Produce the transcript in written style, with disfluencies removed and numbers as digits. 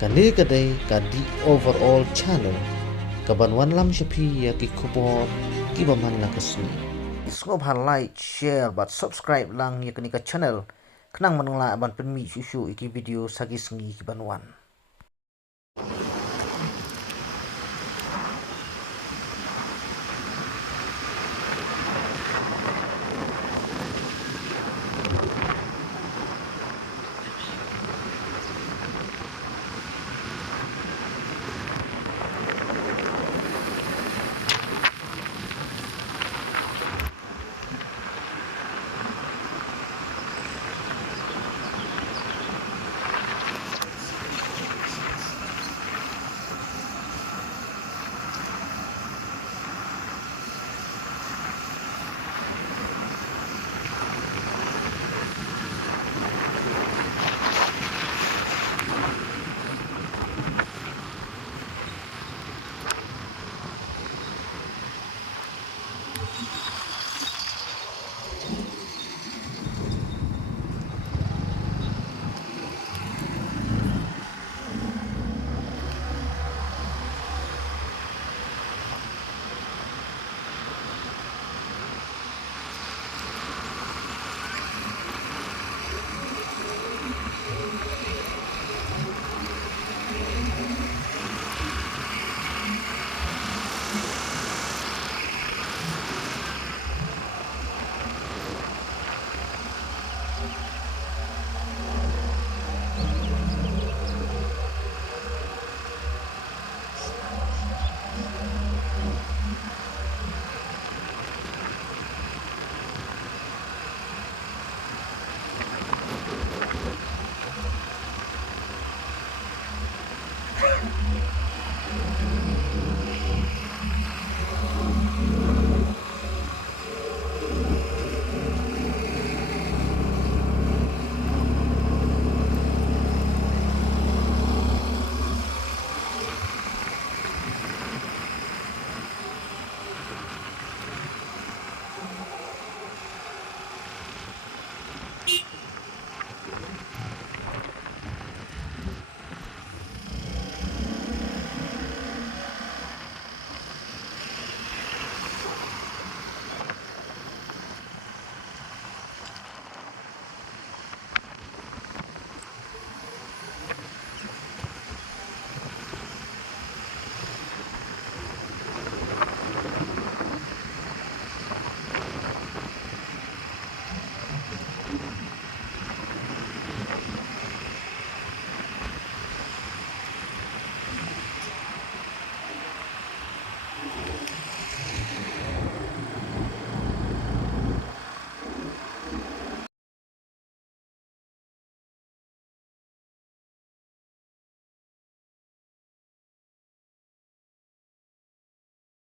Kanil kadai ka di overall channel kabanwan lam shapi ya ki khupor ki baman na kasni. Sngop ha like, share but subscribe lang ya kanika channel. Kenang manungla ban penmi shushu iki video sagi sengi ki banwan.